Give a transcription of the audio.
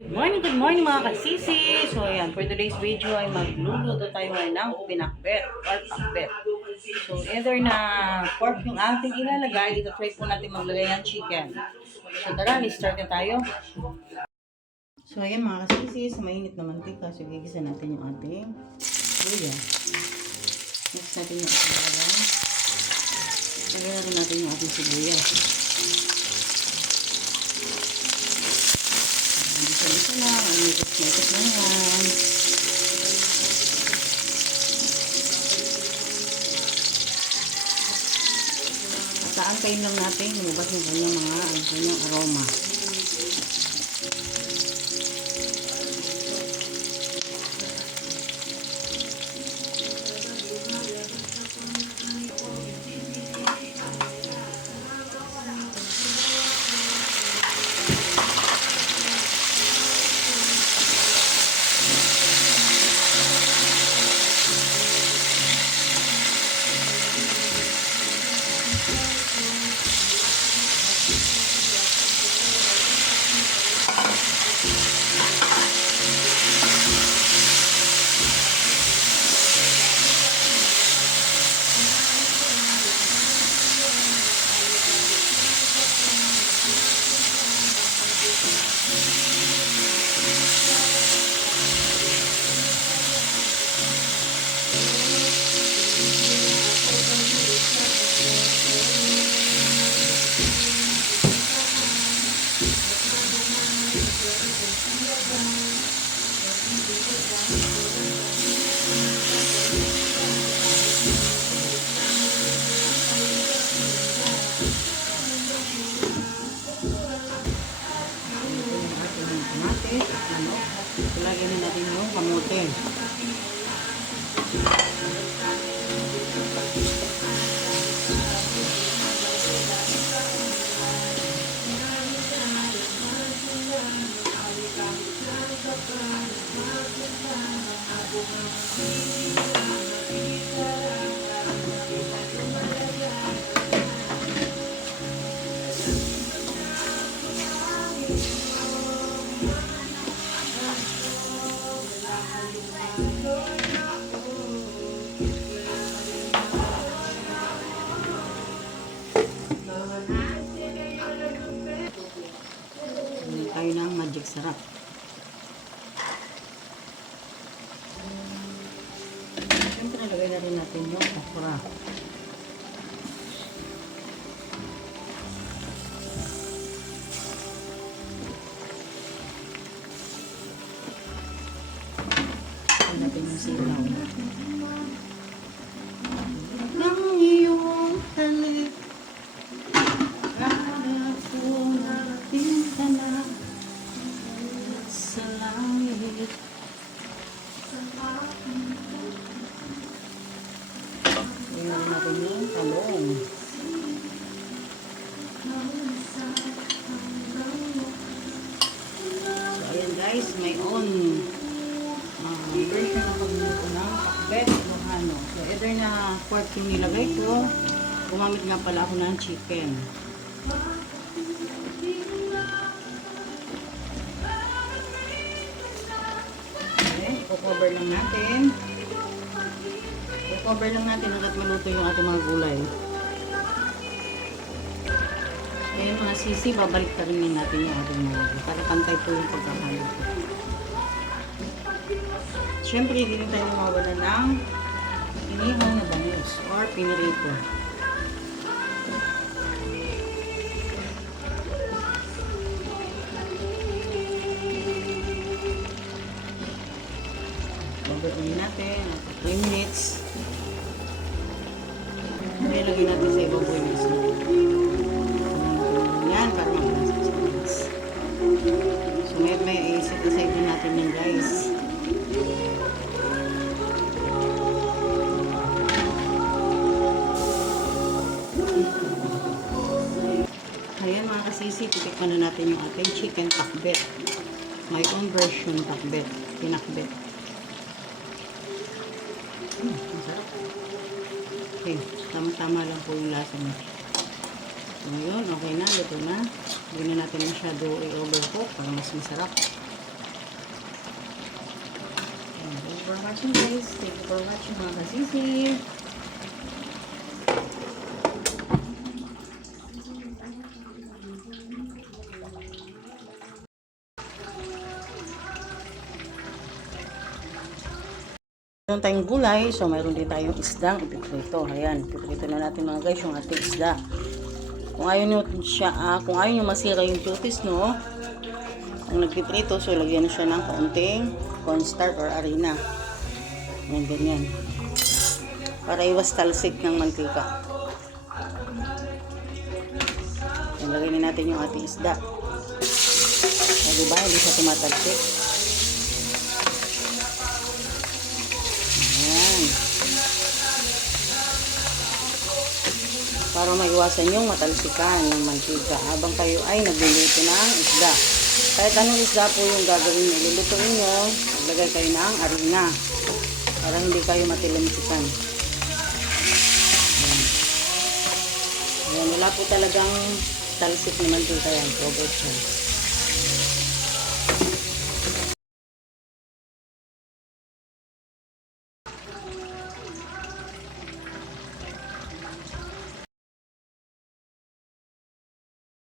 Good morning mga kasisi! So ayan, for today's video ay magluluto tayo ngayon ng pinakbet or pakbet. So either na pork yung ating ilalagay, dito try po natin maglagay ng chicken. So tara, start na tayo. So ayan mga kasisi, sa mainit na mantika, so gigisa natin yung ating luya. Mix natin yung ating bawang. Lagyan natin yung ating sibuyas. Isa lang, amikot na yan. At aantayin lang natin lumabas yung kanyang aroma. Lagyan natin yung kamote. Tayo ng magic sarap. Siyempre nalagay na rin natin yung okra. Lagay natin yung silaw. Ng iyong talik sa langit. Tingnan natin yung talong. So ayan guys, may own version ng pagluluto ng pakbet Ilocano. So either na pork yung nilagay ko, gumamit nga pala ako ng chicken. I-cover lang natin. I-cover lang natin hanggat maluto yung ating mga gulay. Kaya mga sisi, babalik ka rin natin yung ating mga gulay para pantay po yung pagkakaluto. Siyempre, hindi tayo mawawala ng inihaw na bangus or pinirito. Babaguhin natin. 3 minutes. Nilagay natin sa ibang buwis. Yan, para makalasa sa buwis. So, may set aside din natin yan, guys. Ayan, mga kasisi, titikman na natin yung ating chicken pakbet. My own version pakbet. Pinakbet. Masarap. Okay, tama-tama lang po yung lasa niya. So, yun, okay na, luto na. Hindi na natin masyado i-overcook para mas masarap. Thank you for watching guys. Thank you for watching mga kasisi. Meron tayong gulay, so mayroon din tayong isdang ipiprito. Ayan, ipiprito na natin mga guys yung ating isda. Kung ayaw nyo siya, kung ayaw nyo masira yung cutis, no? Kung nagpiprito, so lagyan na siya ng kaunting cornstarch or harina. Ayan, ganyan. Para iwas talsik ng mantika. Ayan, lagyan na natin yung ating isda. O, diba? Hindi siya tumatalsik. Ayan. Para maiwasan yung matalsikan ng mantika habang kayo ay nagluluto ng isda. Kahit anong isda po yung gagawin nyo, lulutuin nyo, maglagay kayo ng harina para hindi kayo matilamsikan. Ayan. Ayan, wala po talagang talsik na mantika yan. Robot yan.